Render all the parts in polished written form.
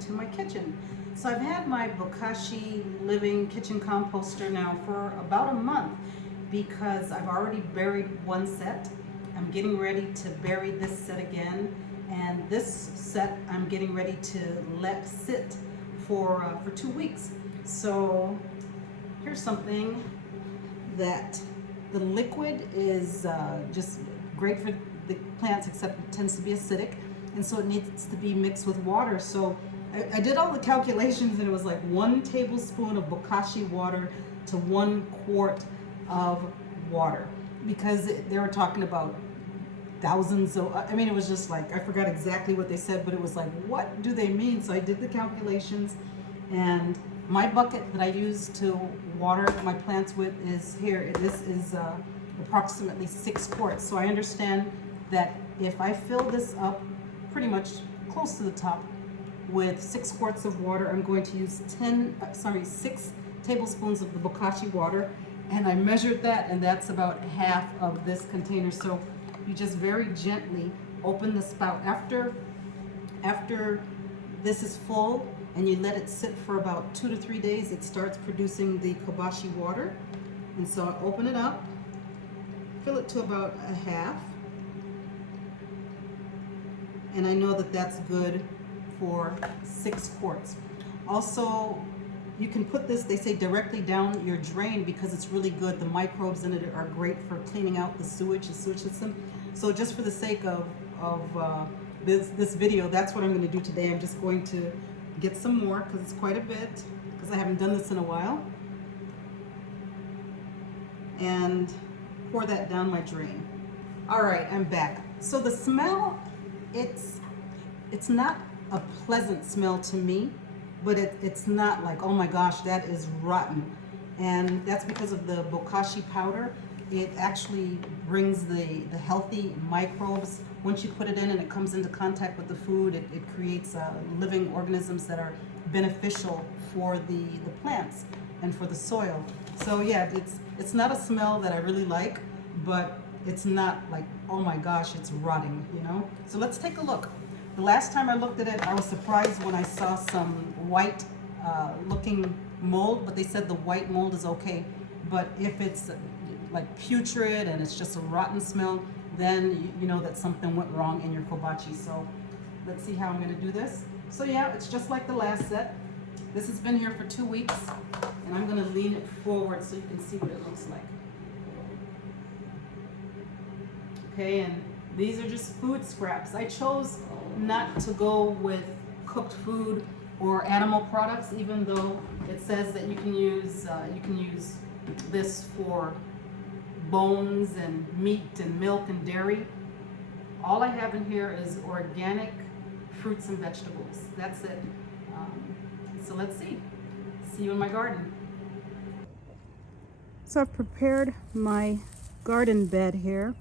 to my kitchen. So I've had my Bokashi living kitchen composter now for about a month because I've already buried one set. I'm getting ready to bury this set again, and this set I'm getting ready to let sit for 2 weeks. So here's something that the liquid is just great for the plants, except it tends to be acidic, and so it needs to be mixed with water. So I did all the calculations, and it was like 1 tablespoon of Bokashi water to 1 quart of water, because they were talking about thousands of, I mean, it was just like, I forgot exactly what they said, but it was like, what do they mean? So I did the calculations, and my bucket that I use to water my plants with is here. This is approximately 6 quarts. So I understand that if I fill this up pretty much close to the top with 6 quarts of water, I'm going to use 6 tablespoons of the Bokashi water, and I measured that, and that's about half of this container. So you just very gently open the spout after this is full, and you let it sit for about 2 to 3 days. It starts producing the Kobashi water, and so I open it up, fill it to about a half, and I know that that's good for 6 quarts. Also, you can put this, they say, directly down your drain because it's really good. The microbes in it are great for cleaning out the sewage system. So just for the sake of this video, that's what I'm going to do today. I'm just going to get some more because it's quite a bit, because I haven't done this in a while, and pour that down my drain. All right, I'm back. So the smell, it's not a pleasant smell to me, but it's not like, oh my gosh, that is rotten. And that's because of the Bokashi powder. It actually brings the healthy microbes. Once you put it in and it comes into contact with the food, it creates living organisms that are beneficial for the plants and for the soil. So yeah, it's not a smell that I really like, but it's not like, oh my gosh, it's rotting, you know? So let's take a look. The last time I looked at it, I was surprised when I saw some white looking mold, but they said the white mold is okay. But if it's like putrid and it's just a rotten smell, then you know that something went wrong in your kobachi. So let's see how I'm going to do this. So yeah, it's just like the last set. This has been here for 2 weeks, and I'm going to lean it forward so you can see what it looks like. Okay, and these are just food scraps. I chose not to go with cooked food or animal products, even though it says that you can use this for bones and meat and milk and dairy. All I have in here is organic fruits and vegetables. That's it. So let's see. See you in my garden. So I've prepared my garden bed here.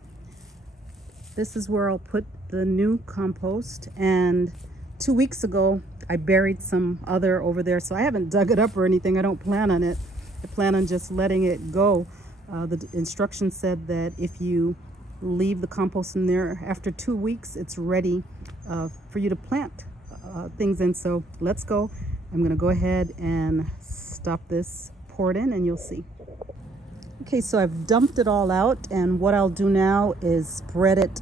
This is where I'll put the new compost, and 2 weeks ago I buried some other over there, so I haven't dug it up or anything. I don't plan on it. I plan on just letting it go. The instructions said that if you leave the compost in there after 2 weeks, it's ready for you to plant things in. So let's go. I'm going to go ahead and stop this, pour it in, and you'll see. Okay, so I've dumped it all out, and what I'll do now is spread it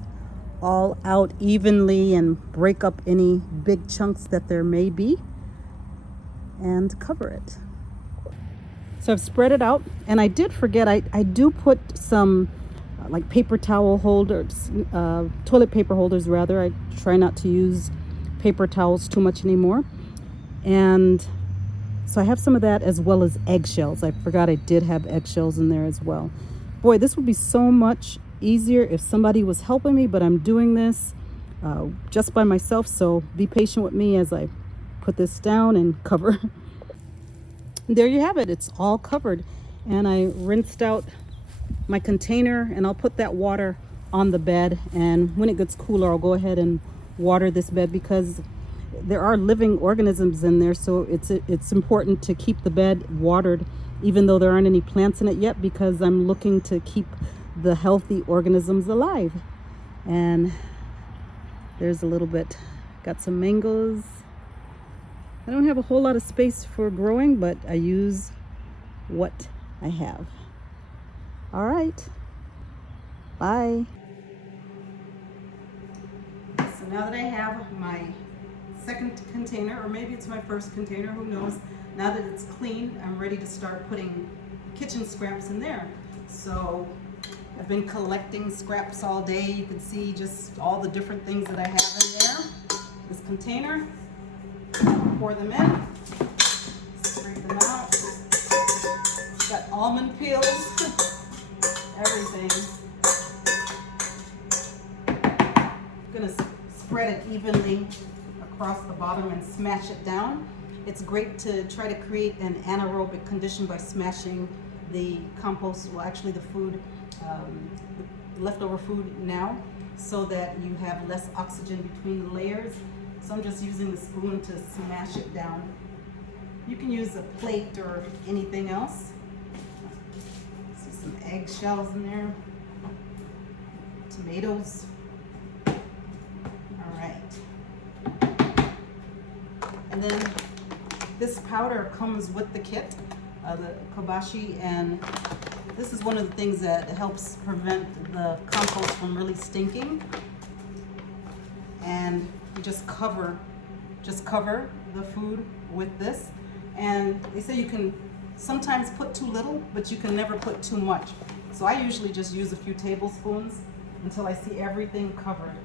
all out evenly and break up any big chunks that there may be and cover it. So I've spread it out, and I did forget, I do put some like paper towel holders, toilet paper holders rather. I try not to use paper towels too much anymore. And so I have some of that, as well as eggshells. I forgot I did have eggshells in there as well. Boy, this would be so much easier if somebody was helping me, but I'm doing this just by myself, so be patient with me as I put this down and cover. There you have it. It's all covered, and I rinsed out my container, and I'll put that water on the bed, and when it gets cooler I'll go ahead and water this bed, because there are living organisms in there, so it's important to keep the bed watered even though there aren't any plants in it yet, because I'm looking to keep the healthy organisms alive. And there's a little bit, got some mangoes, I don't have a whole lot of space for growing, but I use what I have. All right, bye. So now that I have my second container, or maybe it's my first container, who knows, now that it's clean, I'm ready to start putting kitchen scraps in there. So I've been collecting scraps all day. You can see just all the different things that I have in there. This container, pour them in, scrape them out. Got almond peels, everything. I'm gonna spread it evenly across the bottom and smash it down. It's great to try to create an anaerobic condition by smashing the compost, well actually the food, the leftover food now, so that you have less oxygen between the layers. So I'm just using the spoon to smash it down. You can use a plate or anything else. See some eggshells in there, tomatoes. All right. And then this powder comes with the kit, the Bokashi, and this is one of the things that helps prevent the compost from really stinking. And you just cover the food with this. And they say you can sometimes put too little, but you can never put too much. So I usually just use a few tablespoons until I see everything covered.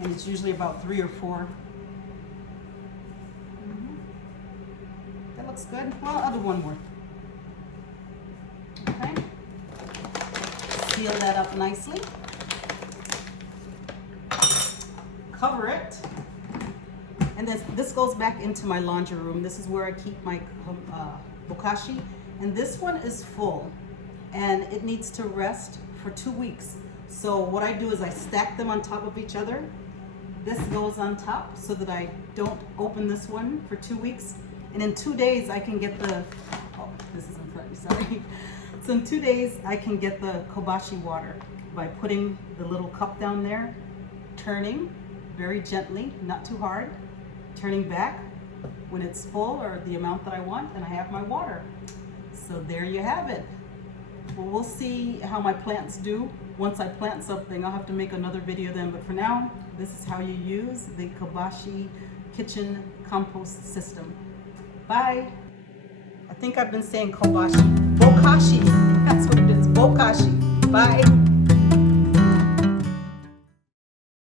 And it's usually about 3 or 4. That looks good. Well, I'll do one more. Okay. Seal that up nicely. Cover it. And then this goes back into my laundry room. This is where I keep my Bokashi. And this one is full. And it needs to rest for 2 weeks. So what I do is I stack them on top of each other. This goes on top so that I don't open this one for 2 weeks. And in 2 days I can get the, oh, this is in front, sorry. So in 2 days I can get the Bokashi water by putting the little cup down there, turning very gently, not too hard, turning back when it's full or the amount that I want, and I have my water. So there you have it. Well, we'll see how my plants do. Once I plant something, I'll have to make another video then, but for now, this is how you use the Bokashi kitchen compost system. Bye. I think I've been saying Bokashi. That's what it is, Bokashi. Bye.